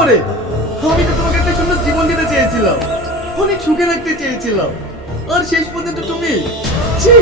করে? আমি তো তোমাকে একটা সুন্দর জীবন দিতে চেয়েছিলাম, অনেক সুখে রাখতে চেয়েছিলাম, আর শেষ পর্যন্ত তুমি ছি